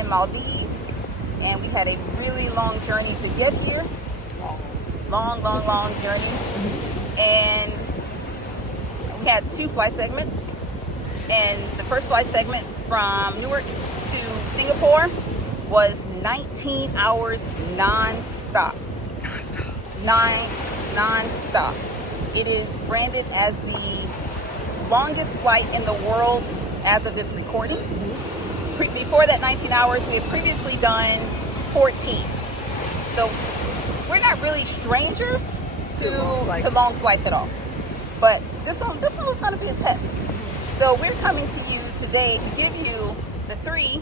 in Maldives, and we had a really long journey to get here. Long journey. And we had 2 flight segments. And the first flight segment from Newark to Singapore was 19 hours non-stop. Non-stop. It is branded as the longest flight in the world as of this recording. Before that 19 hours, we had previously done 14. So we're not really strangers to long flights at all. But this one was going to be a test. So we're coming to you today to give you the three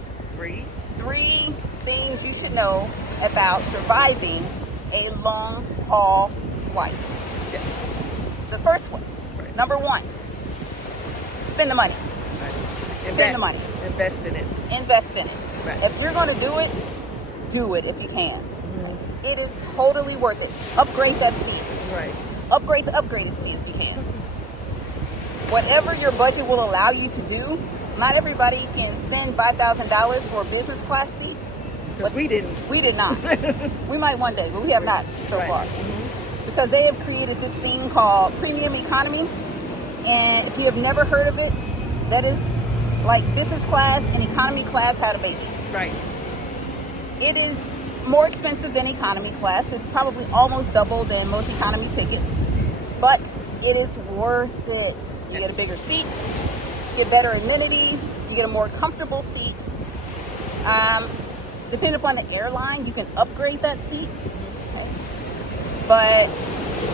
things you should know about surviving a long haul flight. Yeah. The first one, number 1, spend the money. Spend the money. Invest in it. Invest in it. Right. If you're going to do it if you can. It is totally worth it. Upgrade that seat. Right. Upgrade the upgraded seat if you can. Whatever your budget will allow you to do. Not everybody can spend $5,000 for a business class seat. Because we didn't. We did not. We might one day, but we have not so far. Because they have created this thing called premium economy. And if you have never heard of it, that is like business class and economy class had a baby. Right. It is more expensive than economy class. It's probably almost double than most economy tickets. But it is worth it. You get a bigger seat, you get better amenities, you get a more comfortable seat. Depending upon the airline, you can upgrade that seat. Okay. But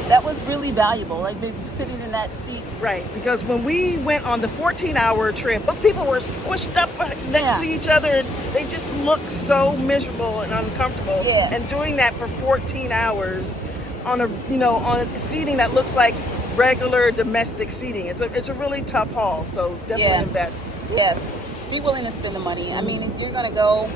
that was really valuable, like maybe sitting in that seat. Right, because when we went on the 14-hour trip, those people were squished up next to each other, and they just looked so miserable and uncomfortable. Yeah. And doing that for 14 hours on on seating that looks like regular domestic seating, it's a really tough haul. So definitely invest. Yes, be willing to spend the money. I mean, if you're gonna go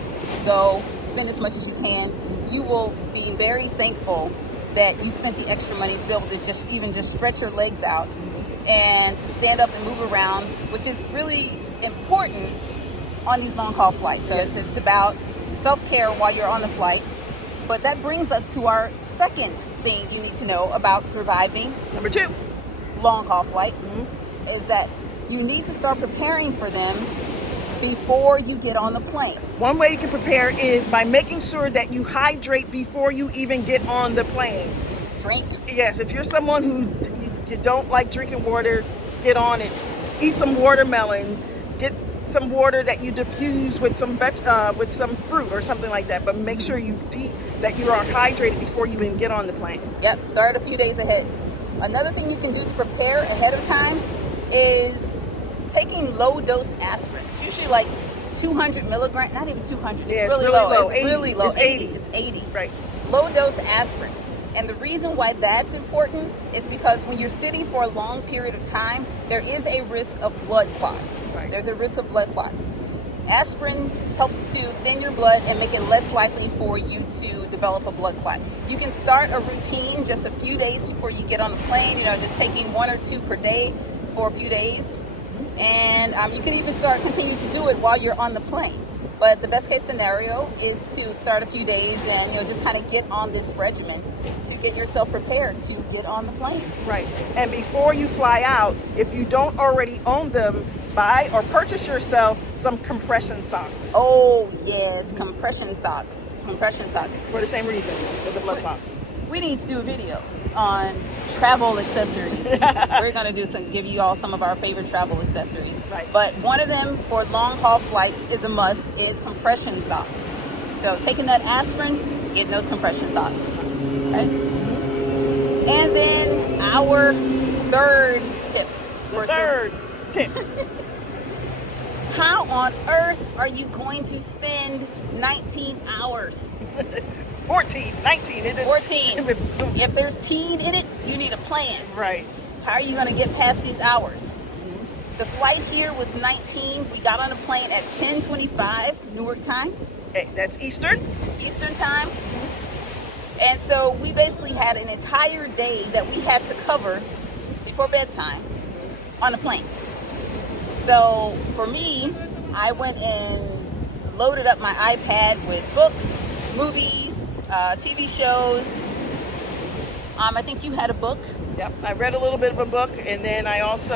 spend as much as you can. You will be very thankful that you spent the extra money to be able to just stretch your legs out and to stand up and move around, which is really important on these long haul flights. So it's about self-care while you're on the flight. But that brings us to our second thing you need to know about surviving Number 2, long haul flights is that you need to start preparing for them before you get on the plane. One way you can prepare is by making sure that you hydrate before you even get on the plane. Drink. Yes, if you're someone who you don't like drinking water, get on it. Eat some watermelon. Get some water that you diffuse with some fruit or something like that. But make sure that you are hydrated before you even get on the plane. Yep, start a few days ahead. Another thing you can do to prepare ahead of time is taking low-dose aspirin. It's usually like 200 milligrams, not even 200. It's really low. It's 80. really low. It's 80. It's 80. Right. Low-dose aspirin. And the reason why that's important is because when you're sitting for a long period of time, there is a risk of blood clots. Right. There's a risk of blood clots. Aspirin helps to thin your blood and make it less likely for you to develop a blood clot. You can start a routine just a few days before you get on the plane, just taking 1 or 2 per day for a few days. And you can even continue to do it while you're on the plane. But the best case scenario is to start a few days and just kind of get on this regimen to get yourself prepared to get on the plane. Right. And before you fly out, if you don't already own them, buy or purchase yourself some compression socks. Oh yes, compression socks. Compression socks. For the same reason, for the blood clots. We need to do a video on travel accessories. We're going to give you all some of our favorite travel accessories. Right. But one of them for long haul flights is a must is compression socks. So taking that aspirin, getting those compression socks. Right? And then our third tip. How on earth are you going to spend 19 hours? 14, 19. It is 14. If there's teen in it, you need a plan. Right. How are you going to get past these hours? The flight here was 19. We got on a plane at 10:25 Newark time. Hey, that's Eastern time. And so we basically had an entire day that we had to cover before bedtime on the plane. So for me, I went and loaded up my iPad with books, movies, TV shows. I think you had a book. Yep, I read a little bit of a book, and then I also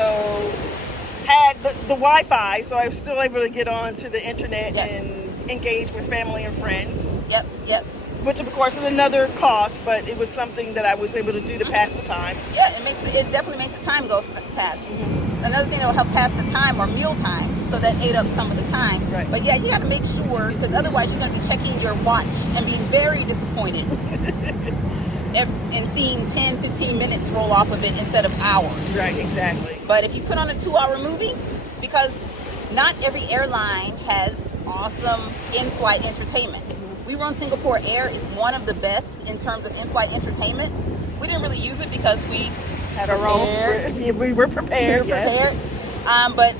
had the Wi-Fi, so I was still able to get on to the internet and engage with family and friends. Yep. Which, of course, is another cost, but it was something that I was able to do to pass the time. Yeah, it definitely makes the time go fast. Another thing that will help pass the time are meal times, so that ate up some of the time. Right. But yeah, you got to make sure, because otherwise you're going to be checking your watch and being very disappointed and seeing 10, 15 minutes roll off of it instead of hours. Right, exactly. But if you put on a 2-hour movie, because not every airline has awesome in-flight entertainment. We were on Singapore Air. It's one of the best in terms of in-flight entertainment. We didn't really use it because we Had our own. We were prepared. Yes. But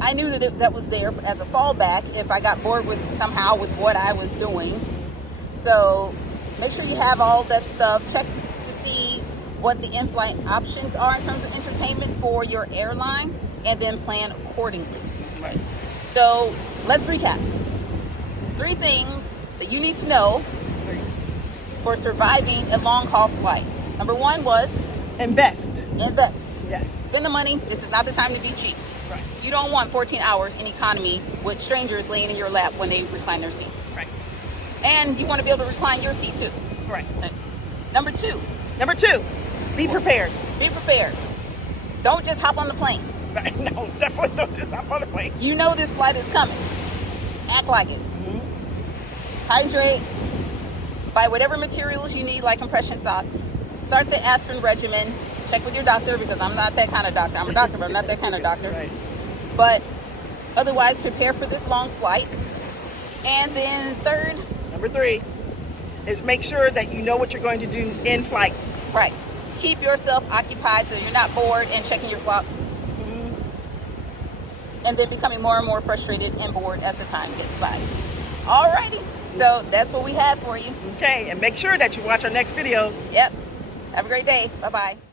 I knew that was there as a fallback if I got bored with what I was doing. So make sure you have all that stuff. Check to see what the in-flight options are in terms of entertainment for your airline, and then plan accordingly. Right. So let's recap. 3 things that you need to know for surviving a long-haul flight. Number 1 was Invest. Invest. Spend the money. This is not the time to be cheap. Right. You don't want 14 hours in economy with strangers laying in your lap when they recline their seats. Right. And you want to be able to recline your seat too. Right. Number 2. Be prepared. Be prepared. Don't just hop on the plane. Right. No, definitely don't just hop on the plane. You know this flight is coming. Act like it. Hydrate. Buy whatever materials you need, like compression socks. Start the aspirin regimen. Check with your doctor, because I'm not that kind of doctor. I'm a doctor, but I'm not that kind of doctor. Right. But otherwise, prepare for this long flight. And then Number 3 is make sure that you know what you're going to do in flight. right, keep yourself occupied so you're not bored and checking your clock. And then becoming more and more frustrated and bored as the time gets by. Alrighty, so that's what we have for you. Okay, and make sure that you watch our next video. Yep. Have a great day. Bye-bye.